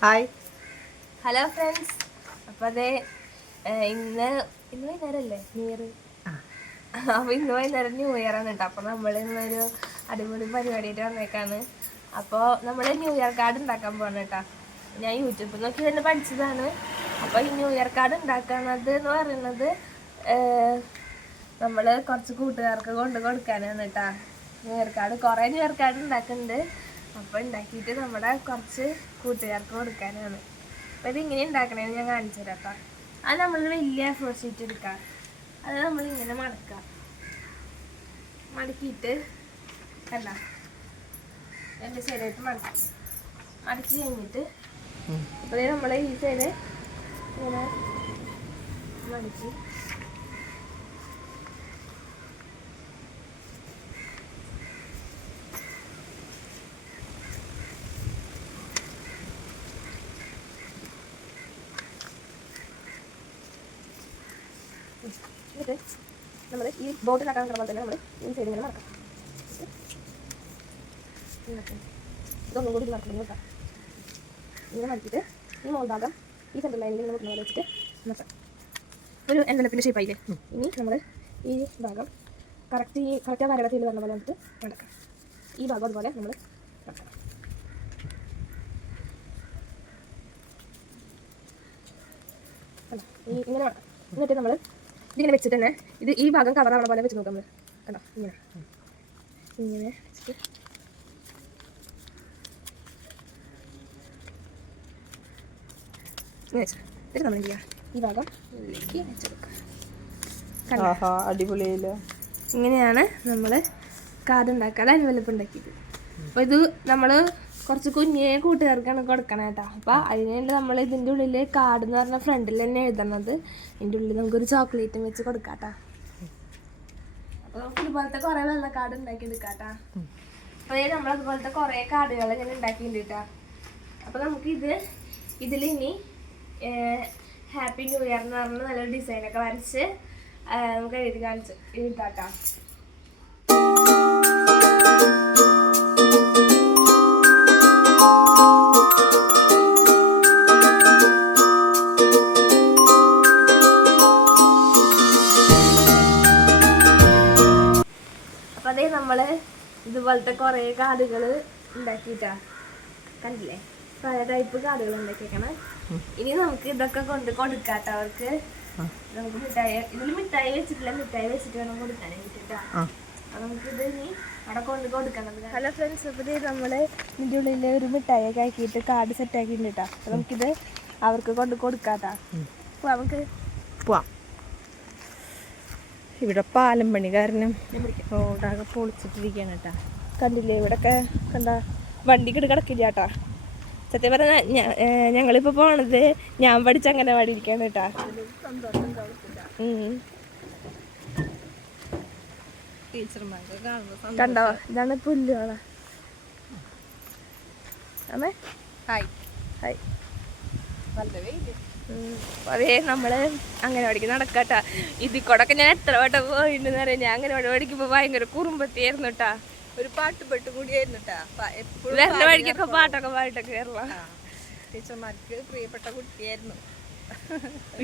Hi. Hello friends. അപ്പോൾ അതെ ഇന്ന് ഇന്ന് വൈകുന്നേരമല്ലേ ന്യൂ ഇയർ അപ്പോൾ ഇന്ന് വൈകുന്നേരം ന്യൂ ഇയർ ആണ് കേട്ടോ അപ്പോൾ നമ്മൾ ഇന്നൊരു അടിപൊളി പരിപാടിയായിട്ട് വന്നേക്കാണ്. അപ്പോൾ നമ്മൾ ന്യൂ ഇയർ കാർഡ് ഉണ്ടാക്കാൻ പോകണം കേട്ടോ ഞാൻ യൂട്യൂബിൽ നോക്കി തന്നെ പഠിച്ചതാണ്. അപ്പോൾ ഈ ന്യൂ ഇയർ കാർഡ് ഉണ്ടാക്കുന്നത് എന്ന് പറയുന്നത് നമ്മൾ കുറച്ച് കൂട്ടുകാർക്ക് കൊണ്ട് കൊടുക്കാനാണ് കേട്ടോ ന്യൂ ഇയർ കാർഡ് കുറേ ന്യൂ ഇയർ കാർഡ് ഉണ്ടാക്കുന്നുണ്ട് അപ്പോൾ ഉണ്ടാക്കിയിട്ട് നമ്മുടെ കുറച്ച് കൂട്ടുകാർക്ക് കൊടുക്കാനാണ്. അപ്പോൾ ഇത് ഇങ്ങനെ ഉണ്ടാക്കണേന്ന് ഞാൻ കാണിച്ചു തരാം കേട്ടോ അത് നമ്മൾ വലിയ ഫോർ ഷീറ്റ് എടുക്കാം അത് നമ്മൾ ഇങ്ങനെ മടക്കാം മടക്കിയിട്ട് കണ്ട? എന്റെ സൈഡായിട്ട് മടക്കാം മടക്കി കഴിഞ്ഞിട്ട് അപ്പോൾ നമ്മൾ ഈ സൈഡ് ഇങ്ങനെ മടക്കി എന്നിട്ട് നമ്മൾ ഈ ബോട്ട് ഉണ്ടാക്കാൻ പോലെ തന്നെ നമ്മൾ ഈ സൈഡ് ഇങ്ങനെ നടക്കാം. ഇതൊന്നും കൂടി നടക്കുന്നു കേട്ടോ ഇങ്ങനെ നടത്തിയിട്ട് ഈ മോൾ ഭാഗം ഈ സെന്റർ ലൈനിൽ നമുക്ക് നോക്കുന്ന പോലെ വെച്ചിട്ട് നിർത്താം ഒരു എൻവലപ്പിന്റെ ഷേപ്പ് ആയില്ലേ? ഇനി നമ്മൾ ഈ ഭാഗം കറക്റ്റ് ഈ കറക്റ്റ് ആ വരയുടെ വന്ന പോലെ നമുക്ക് നടക്കാം. ഈ ഭാഗം അതുപോലെ നമ്മൾ നടക്കണം? ഈ ഇങ്ങനെ മടക്കാം എന്നിട്ട് നമ്മൾ ഇതിങ്ങനെ വെച്ചിട്ട് തന്നെ ഇത് ഈ ഭാഗം കവർ ആവണ പോലെ വെച്ച് നോക്കാം കേട്ടോ കണ്ടോ? ഇങ്ങനെ. ഇങ്ങനെ വെച്ചിട്ട്. എന്നിട്ട് നമ്മൾ എന്ത് ചെയ്യുക ഈ ഭാഗം ഉള്ളിലേക്ക് വെച്ചെടുക്കുക അടിപൊളിയല്ലോ? ഇങ്ങനെയാണ് നമ്മൾ കാർഡ് ഉണ്ടാക്കാൻ വലുപ്പം ഉണ്ടാക്കിയത് അപ്പോൾ ഇത് നമ്മൾ കുറച്ച് കുഞ്ഞേ കൂട്ടുകാർക്കാണ് കൊടുക്കണേ കേട്ടോ. അപ്പോൾ അതിനുവേണ്ടി നമ്മൾ ഇതിന്റെ ഉള്ളിൽ കാർഡ് എന്ന് പറഞ്ഞ ഫ്രണ്ടിൽ തന്നെ എഴുതണത്. ഇതിന്റെ ഉള്ളിൽ നമുക്കൊരു ചോക്ലേറ്റും വെച്ച് കൊടുക്കാം കേട്ടോ അപ്പോൾ നമുക്ക് ഇതുപോലത്തെ കുറേ വെള്ള കാർഡ് ഉണ്ടാക്കി എടുക്കാം കേട്ടോ അപ്പോൾ നമ്മൾ അതുപോലത്തെ കുറേ കാർഡുകൾ ഇങ്ങനെ ഉണ്ടാക്കിയിട്ടുണ്ട് കേട്ടോ നമുക്ക് ഇത് ഇതിൽ ഇനി ഹാപ്പി ന്യൂ ഇയർ എന്ന് പറഞ്ഞ നല്ലൊരു ഡിസൈനൊക്കെ വരച്ച് നമുക്ക് എഴുതി കാണിച്ച് എഴുതാം അപ്പൊ ഇതുപോലത്തെ കുറേ കാർഡുകൾ ഉണ്ടാക്കിയിട്ടാ. കണ്ടില്ലേ? പല ടൈപ്പ് കാർഡുകൾ ഉണ്ടാക്കിയേക്കണം. ഇനി നമുക്ക് ഇതൊക്കെ കൊണ്ട് കൊടുക്കാത്തവർക്ക് അവർക്ക്. നമുക്ക് മിഠായി ഇതിൽ മിഠായി വെച്ചിട്ടില്ല. മിഠായി വെച്ചിട്ട് വേണം കൊടുക്കാനേ വേണ്ടിട്ടാ ആ. അപ്പൊ നമുക്കിത് ഇനി അവിടെ കൊണ്ട് കൊടുക്കണം ഹലോ ഫ്രണ്ട്സ് അപ്പോൾ ഇത് നമ്മൾ ഇതിന്റെ ഉള്ളിൽ ഒരു മിഠായി ഒക്കെ ആക്കിയിട്ട് കാർഡ് സെറ്റ് ആക്കിയിട്ടുണ്ട് കേട്ടോ. നമുക്കിത് അവർക്ക് കൊണ്ട് കൊടുക്കാട്ടാ. നമുക്ക്. പോവാം. ഇവിടെ പാലം പണി കാരണം റോഡാകെ പൊളിച്ചിട്ടിരിക്കുകയാണ് കേട്ടാ. കണ്ടില്ലേ ഇവിടൊക്കെ കണ്ട? വണ്ടി കിട കിടക്കില്ല കേട്ടാ. സത്യം പറഞ്ഞാൽ ഞങ്ങളിപ്പോൾ പോണത് ഞാൻ പഠിച്ച അങ്ങനെ ഇരിക്കാണ് കേട്ടാ. കണ്ടോ? ഇതാണ് പുല്ലുകള. അമ്മേ. ഹായ് ഹായ് നല്ല വെയിൽ. അതേ നമ്മൾ അംഗനവാടിക്ക് നടക്കാട്ടാ. ഇതിൽ കൂടെ ഞാൻ എത്ര വട്ടം പോയിട്ടുണ്ടെന്ന് അറിയാം? ഞാൻ അംഗനവാടി പഠിക്കുമ്പോ ഭയങ്കര കുറുമ്പത്തിയായിരുന്നു കേട്ടാ ഒരു പാട്ട് പെട്ട് കൂടിയായിരുന്നു കേട്ടാ എപ്പോഴും വരുന്ന വഴിക്കൊക്കെ പാട്ടൊക്കെ പാട്ടൊക്കെ കയറല ടീച്ചർമാർക്ക് പ്രിയപ്പെട്ട കുട്ടിയായിരുന്നു.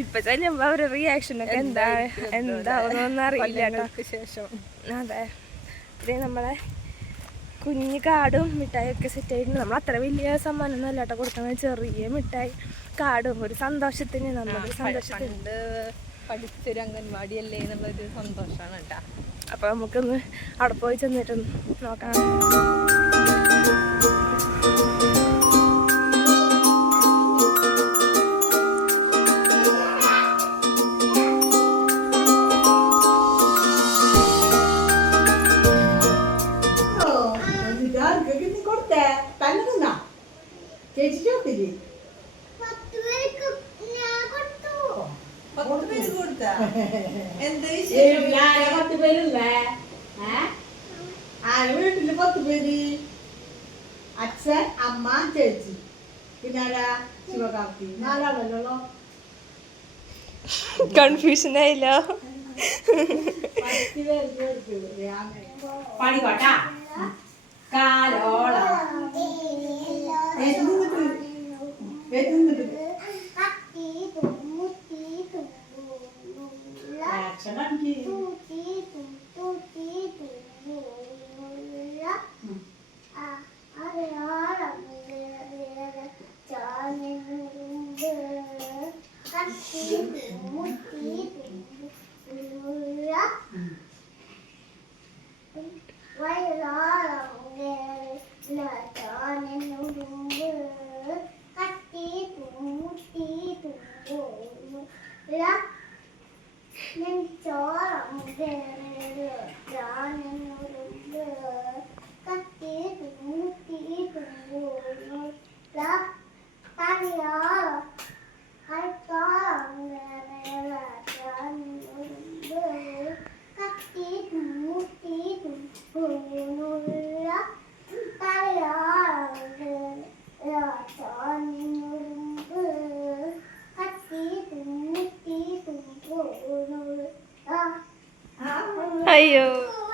ഇപ്പൊ ചെല്ലുമ്പോ അവരുടെ റിയാക്ഷൻ ഒക്കെ എന്താ എന്താവുന്നൊന്നും അറിയില്ല ശേഷം. അതെ. ഇതേ നമ്മളെ കുഞ്ഞു കാടും മിഠായി ഒക്കെ സെറ്റ് ആയിട്ടുണ്ട്. നമ്മൾ അത്ര വലിയ സമ്മാനം ഒന്നും അല്ല കേട്ടോ കൊടുക്കുന്നത് ചെറിയ മിഠായി. കാടും ഒരു സന്തോഷത്തിന് നമ്മൾ സന്തോഷത്തിന് പഠിച്ചൊരു അംഗൻവാടി അല്ലേ എന്നുള്ളൊരു സന്തോഷമാണ് കേട്ടാ. അപ്പൊ നമുക്കൊന്ന് അവിടെ പോയി ചെന്നിട്ടൊന്ന് നോക്കാം പത്ത് പേരില്ലേ? ആ വീട്ടിൽ പത്ത് പേര്. അച്ഛൻ അമ്മ ചേച്ചി. പിന്നാരാ ശിവകാർത്തി. നാലാളല്ലോ കൺഫ്യൂഷൻ ആയില്ലോ. പണിക്കോട്ടാ കാലോള.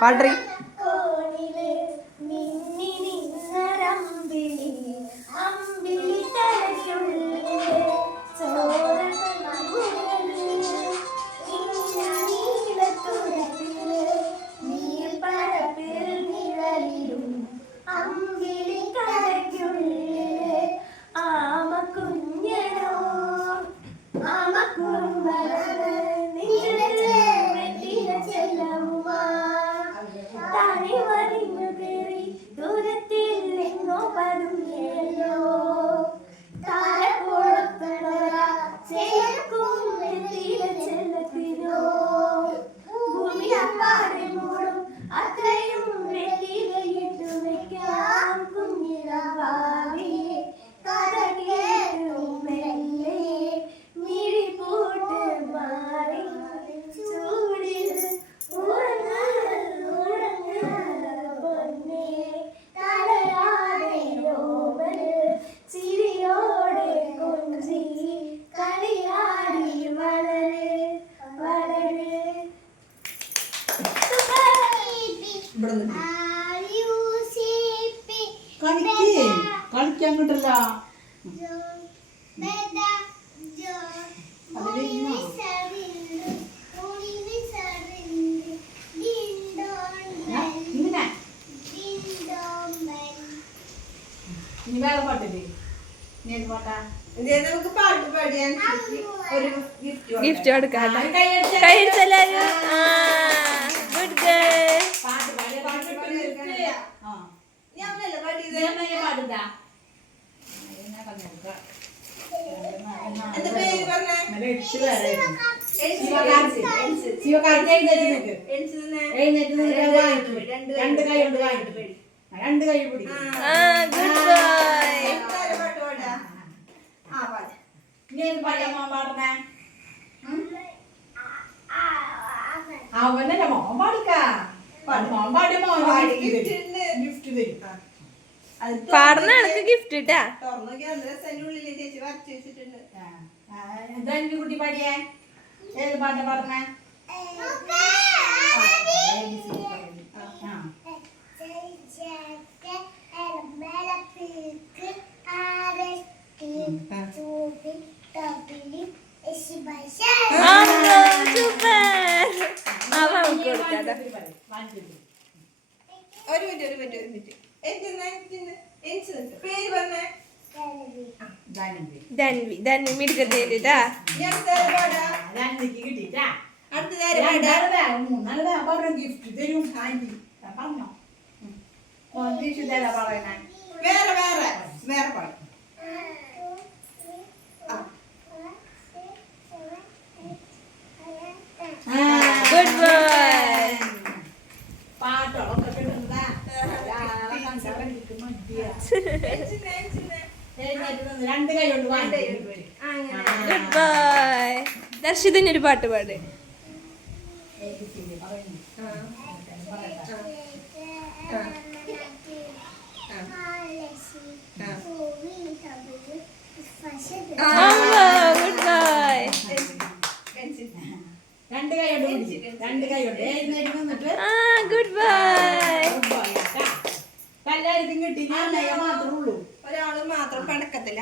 பாட்ரி കളിക്കാൻ കിട്ടില്ല ഇനി വേറെ പാട്ടില്ലേ? ഇനി ഏത് പാട്ടാ? നമുക്ക് പാട്ട് പാടിയാൻ ഒരു ഗിഫ്റ്റ് കൊടുക്കാം ഗുഡ് ഗേൾ പാട്ട് രണ്ട് കൈ കൊണ്ട് രണ്ട് കൈ പിടിക്കും അവനല്ല മോൻ പാടിക്കാ. മോൻ പാടിയ മോൻ ഗിഫ്റ്റ് തരും ഉണ്ട്. ഗിഫ്റ്റ് തരും അത് പാടുന്ന ആൾക്ക് ഗിഫ്റ്റ് ആ, എന്താ എനിക്ക് കുട്ടി പാടിയേ ഏത് പാട്ടാ വാങ്ങിച്ചിട്ട്. ഒരു മിനിറ്റ് ഒരു മിനിറ്റ് ഒരു മിനിറ്റ് എന്തിനാ എൻസി പേര് പറഞ്ഞേ ദാനിന്റെ. ധൻവി ധൻവി മിടുക്കത്തേട്ടാ ഞാൻ അടുത്തതാര് പാടാ ആ, ദാനിക്ക് കിട്ടിയിട്ടാ അടുത്തതാര് പാടാ. രണ്ടാളതാ മൂന്നാളതാ പറഞ്ഞ ഗിഫ്റ്റ് തരും. വേറെ വേറെ വേറെ പാടും ഗുഡ് ബോയ് രണ്ട് കൈ കൊണ്ട് ദർശിതന് ഒരു പാട്ട് പാട്. Good bye. രണ്ട് കൈ കൊണ്ട് രണ്ട് കൈ കൊണ്ട് എഴുന്നേറ്റ് നിന്നിട്ട് ആ ഗുഡ് ബൈ എല്ലാവർക്കും കിട്ടി ഞാൻ മാത്രമേ ഉള്ളൂ ഒരാൾ മാത്രം പടക്കത്തില്ല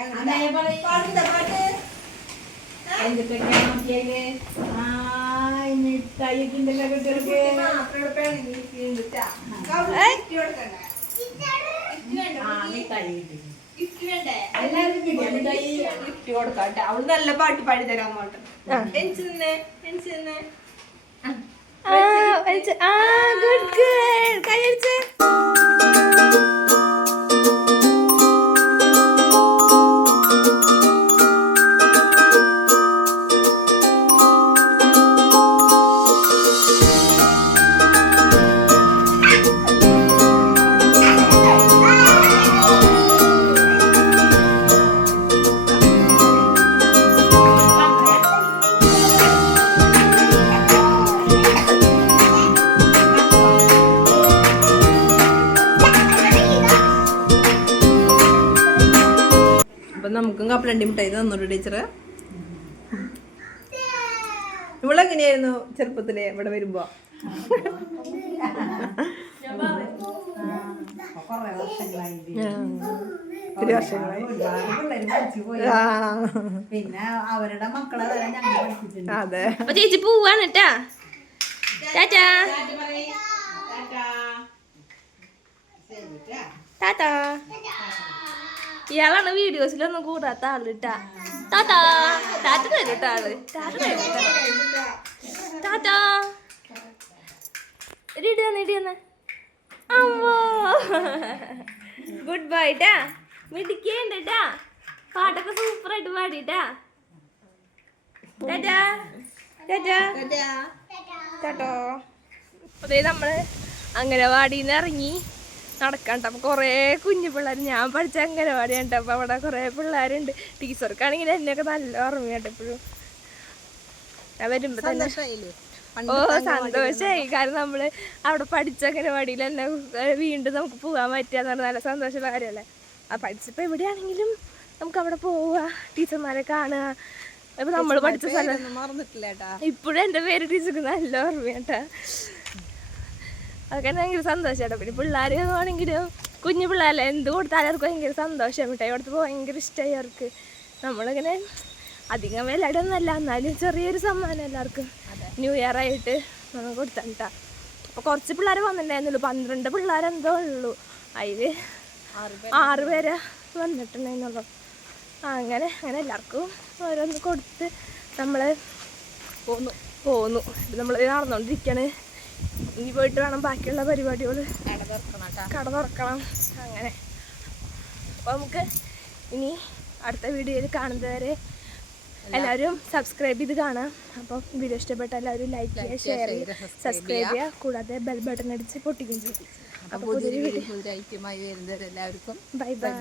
അവൾ നല്ല പാട്ട് പാടി തരാൻ പോട്ടെ എനിച്ച് നിന്നെ എനിക്ക് നിന്നേ. മുട്ടായി മിഠായി ടീച്ചർ ടീച്ചറ്? ഇവളെങ്ങനെയായിരുന്നു ചെറുപ്പത്തിലെ ഇവിടെ വരുമ്പോ? ഒത്തിരി വർഷങ്ങളായി. പിന്നെ അവരുടെ മക്കളെ വരെ ഞങ്ങൾ പഠിപ്പിച്ചിട്ടുണ്ട്. അതെ. അപ്പൊ ചേച്ചി പോവാണ് കേട്ടാ ടാറ്റാ. ടാറ്റാ. ഇയാളാണ് വീഡിയോസിലൊന്നും കൂടാത്ത ആൾ ട്ടാ ടാറ്റാ ടാറ്റ തരും ട്ടാ ആൾ. ടാറ്റ തരും ട്ടാ. ഇടിയെന്ന് ഇടി വന്ന് ഇടി വന്ന്. അമ്മോ. ഗുഡ് ബൈ ട്ടാ. മിടിക്കുണ്ട് ട്ടാ. പാട്ടൊക്കെ സൂപ്പറായിട്ട് പാടിട്ടാ. ടാറ്റാ. ടാറ്റാ. കേട്ടോ അതേ നമ്മൾ അംഗനവാടിയിൽ നിന്ന് ഇറങ്ങി നടക്കണ്ട. അപ്പം കുറേ കുഞ്ഞു പിള്ളേർ ഞാൻ പഠിച്ച അംഗനവാടി ഉണ്ട് അപ്പൊ അവിടെ കുറേ പിള്ളേരുണ്ട്. ടീച്ചർക്കാണെങ്കിൽ എന്നെയൊക്കെ നല്ല ഓർമ്മയുണ്ട് എപ്പോഴും ഞാൻ വരുമ്പോ തന്നെ ഓ സന്തോഷമായി കാരണം നമ്മൾ അവിടെ പഠിച്ച അംഗനവാടിയിൽ തന്നെ വീണ്ടും നമുക്ക് പോകാൻ പറ്റുക എന്ന് നല്ല സന്തോഷമുള്ള കാര്യമല്ലേ? ആ പഠിച്ചപ്പോ എവിടെയാണെങ്കിലും നമുക്ക് അവിടെ പോവുക ടീച്ചർമാരെ കാണുക. ഇപ്പൊ നമ്മൾ പഠിച്ച സ്ഥലം ഇപ്പോഴും എന്റെ പേര് ടീച്ചർക്ക് നല്ല ഓർമ്മയാട്ടാ അതൊക്കെ ഭയങ്കര സന്തോഷമാണ് പിന്നെ പിള്ളേർ ആണെങ്കിലും കുഞ്ഞു പിള്ളേരല്ലേ എന്ത് കൊടുത്താലും അവർക്ക് ഭയങ്കര സന്തോഷം. മിഠായി കൊടുത്തപ്പോൾ ഭയങ്കര ഇഷ്ടമായി അവർക്ക്. നമ്മളിങ്ങനെ അധികം വിലയുടെയൊന്നുമല്ല എന്നാലും ചെറിയൊരു സമ്മാനം എല്ലാവർക്കും ന്യൂ ഇയർ ആയിട്ട് നമ്മൾ കൊടുത്താട്ടാ അപ്പോൾ കുറച്ച് പിള്ളേർ വന്നിട്ടുണ്ടായിരുന്നുള്ളൂ. പന്ത്രണ്ട് പിള്ളേരെന്തോ ഉള്ളൂ. അതിൽ ആറ് പേര്. വന്നിട്ടുണ്ടായിരുന്നുള്ളൂ. അങ്ങനെ അങ്ങനെ എല്ലാവർക്കും ഓരോന്ന് കൊടുത്ത് നമ്മൾ പോന്നു. പോന്നു. നമ്മൾ നടന്നുകൊണ്ടിരിക്കുകയാണ് ഇനി പോയിട്ട് വേണം ബാക്കിയുള്ള പരിപാടികൾ കട തുറക്കണം അങ്ങനെ. അപ്പോൾ നമുക്ക് ഇനി അടുത്ത വീഡിയോയിൽ കാണുന്നവരെ എല്ലാവരും സബ്സ്ക്രൈബ് ചെയ്ത് കാണാം. അപ്പോൾ വീഡിയോ ഇഷ്ടപ്പെട്ട എല്ലാവരും ലൈക്ക് ചെയ്യുക ഷെയർ ചെയ്യുക സബ്സ്ക്രൈബ് ചെയ്യുക. കൂടാതെ ബെൽ ബട്ടൺ അടിച്ച് പൊട്ടിക്കുകയും ചെയ്യും. അപ്പോൾ പുതിയൊരു വീഡിയോ വരുന്നവരെല്ലാവർക്കും ബൈ ബൈ